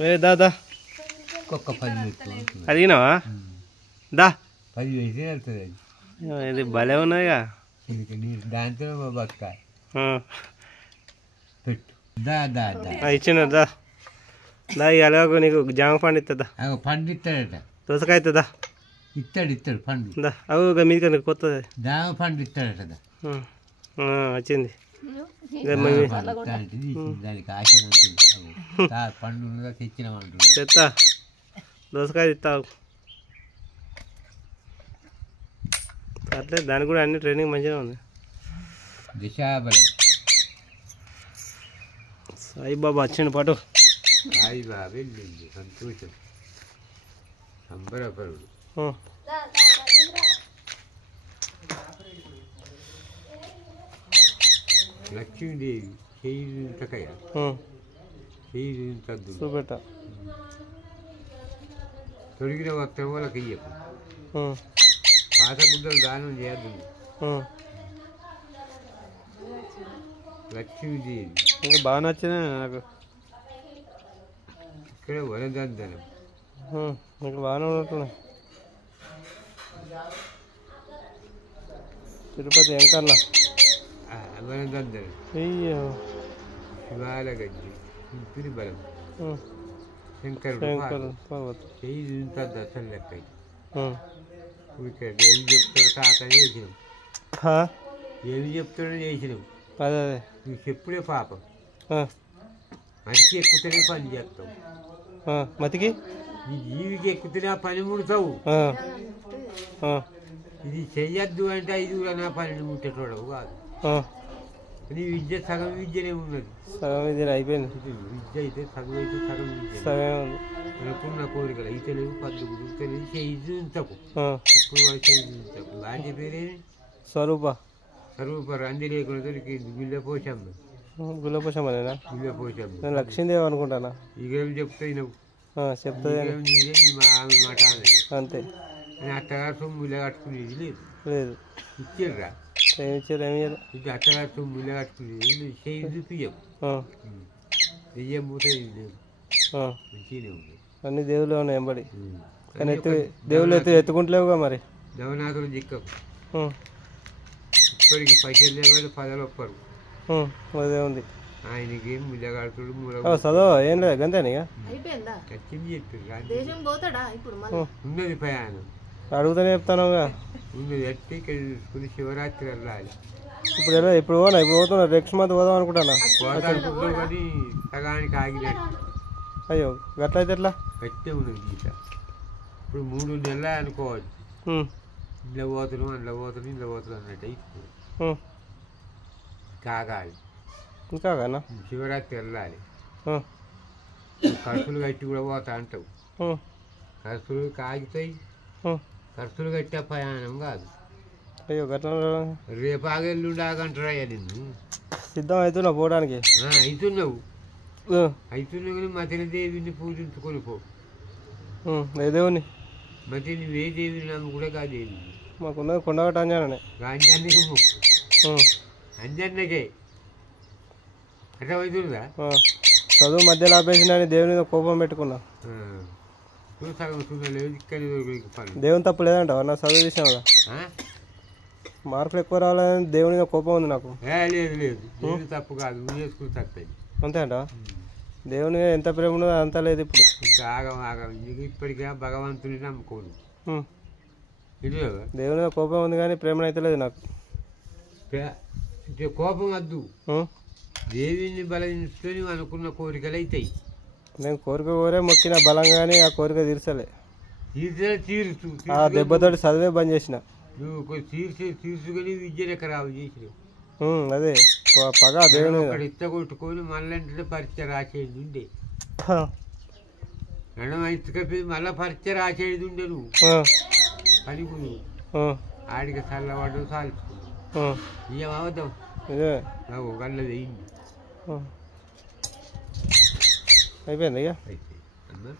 ఏ దా అడిగినావా దా ఇది భలే ఉన్నాయిగా దాంతో బతుక ఇచ్చిన దా దా ఎలాగో నీకు జామ పండు ఇస్తుందా పండు ఇస్తాడట దోసకాయ ఇస్తుందా ఇస్తాడు పండు దా అవు మీకు కొత్తది జామ పండు ఇస్తాడట వచ్చింది దానికి ఆశ పండు తెచ్చినామంటుంది తెస్తా దోసకాయ ఇస్తావు అట్లే దానికి కూడా అన్ని ట్రైనింగ్ మంచిగా ఉంది దిశాబలం సాయిబాబా వచ్చిండు పాటు సాయిబాబా వెళ్ళింది సంతోషం సంబరపరుడు లక్ష్మీదేవి చేయింతకయ చేయింతద్దు చూపెట్ట తొడిగిన వస్త్రం వాళ్ళకి ఇయ్యకు పాత గుడ్డలు దానం చేయద్దు లక్ష్మీదేవి ఇంకా బాగా నచ్చినాయి నాకు ఇక్కడ వరదందనం ఇంకా బాగానే ఉన్నట్టున్నాయి తిరుపతి ఎంకన్నా వరదందనం అయ్యో శివాల గజ్జి ఇంపిరి బలం శంకరుడు చేయింతద్దు అసలు లెక్క ఏమి చెప్తాడు తాతని చేసినాం ఏమి చెప్తాడో చేసినాం అదే అదే నీకు చెప్పుడే పాపం మతికి ఎక్కుతూనే పని చేస్తావు మతికి ఈ జీవికి ఎక్కుతూనే ఆ పని ముడతావు ఇది చెయ్యొద్దు అంటే ఇది కూడా నా పనిని ముట్టేటోడవు కాదు నీ విద్య సగం విద్యనే ఉన్నది సగం విద్య అయిపోయింది విద్య అయితే సగం విద్య సగమే ఉంది అనుకున్న కోరికలు అయితే లేవు పద్ధతులు తెలియదు చేయించకు ఎప్పుడు చేయించకు లాంటి పేరేమి స్వరూప రంది లేకుండా దొరికింది గుళ్ళపోషమ్మ గుల్లపోషమ్మనేనా గుళ్ళపోషమ్మ నేను లక్ష్మీదేవి అనుకుంటానా ఇకేం చెప్తాయి నువ్వు చెప్తాది నీదే ఆమె మాట అనేది అంతే అని అత్తగారు సొమ్ములే కట్టుకునేది లేదు లేదు ఇచ్చారురా ఏమి ఇచ్చారు ఏమి ఇయ్యారు ఇది అత్తగారు సొమ్ములే కట్టుకునేది చేయి చూపియ్యం దెయ్యం పోతే లేదు మంచిగానే ఉంది అన్ని దేవుళ్ళు ఉన్నాయి ఎంబడి కానీ దేవుళ్ళు ఎత్తుకుంటలేవుగా మరి నవనాథులు జిక్కకు ఇప్పటికి పైసలు లేవాడు పదలు ఒప్పరు అదే ఉంది ఆయనకి ఏం ముల్లగాడుతుడు చదువు ఏం లేదు గంతేనా ఖచ్చితంగా చెప్పారు ఉన్నది ప్రయాణం అడుగుతానే చెప్తానుగా ఉన్నది ఎట్టి ఇక్కడ చూసుకుని శివరాత్రి వెళ్ళాలి ఇప్పుడు పోతున్నా నెక్స్ట్ మంత్ పోదాం అనుకుంటానా పోతానుకుంటాం కానీ సగానికి ఆగినట్టు అయ్యో గట్ల అయితే ఎట్లా గట్టే ఉన్నది గీత ఇప్పుడు 3 నెలలు అనుకోవచ్చు ఇంట్లో పోతున్నాం అందులో పోతున్నాం ఇంట్లో పోతున్నాం అన్నట్టు కాగాలి ఇంకా కానా శివరాత్రి వెళ్ళాలి ఖర్చులు కట్టి కూడా పోతా అంటావు ఖర్చులు కాగితాయి ఖర్చులు కట్టే ప్రయాణం కాదు అయ్యో గట్ల రేపు ఆగెల్లుండాగంటారా నిన్ను సిద్ధం అవుతున్నావు పోవడానికి అవుతున్నావు కానీ మతిని పూజించుకొని పో ఏ దేవుని మతి నువ్వే దేవిని నమ్ము కూడా కాదేవి మాకున్నది కొండగట్ట అంజాననే అంజన్నకి మొక్కు అంజన్నకే అర్థమవుతుందా చదువు మధ్యలో ఆపేసిందని దేవుని మీద కోపం పెట్టుకున్నా సగం చూడలేదు ఇక్కడ దేవుని తప్పు లేదంట నా చదువు తీసినావుగా మార్కులు ఎక్కువ రావాలని దేవుని మీద కోపం ఉంది నాకు లేదు లేదు దేవుని తప్పు కాదు నువ్వు చేసుకుని తప్పది అంతే అంట దేవుని మీద ఎంత ప్రేమ ఉన్నదో అంత లేదు ఇప్పుడు ఇంకా ఆగం ఇప్పటికే భగవంతుని నమ్ముకోను దేవుని మీద కోపం ఉంది కానీ ప్రేమ అయితే లేదు నాకు కోపం వద్దు దేవిని బలించుకొని అనుకున్న కోరికలు అవుతాయి నేను కోరే మొక్కిన బలంగానే ఆ కోరిక తీర్చలే తీర్చు ఆ దెబ్బతోటి చదివే బంద్ చేసిన నువ్వు తీర్చుకొని విద్యను ఎక్కరావు చేసినావు అదే పగ దేవుని ఎత్తగొట్టుకొని మళ్ళీ పరీక్ష రాసేది ఉండే ఎడమైతుకపోయి మళ్ళీ పరీక్ష రాసేది ఉండే నువ్వు పనికి నువ్వు ఆడికి చల్లవాడు సాల్చుకున్నావు ఏమవుతాం నాకు గల్ల వేయింది అయిపోయింది ఇక అయితే అన్నా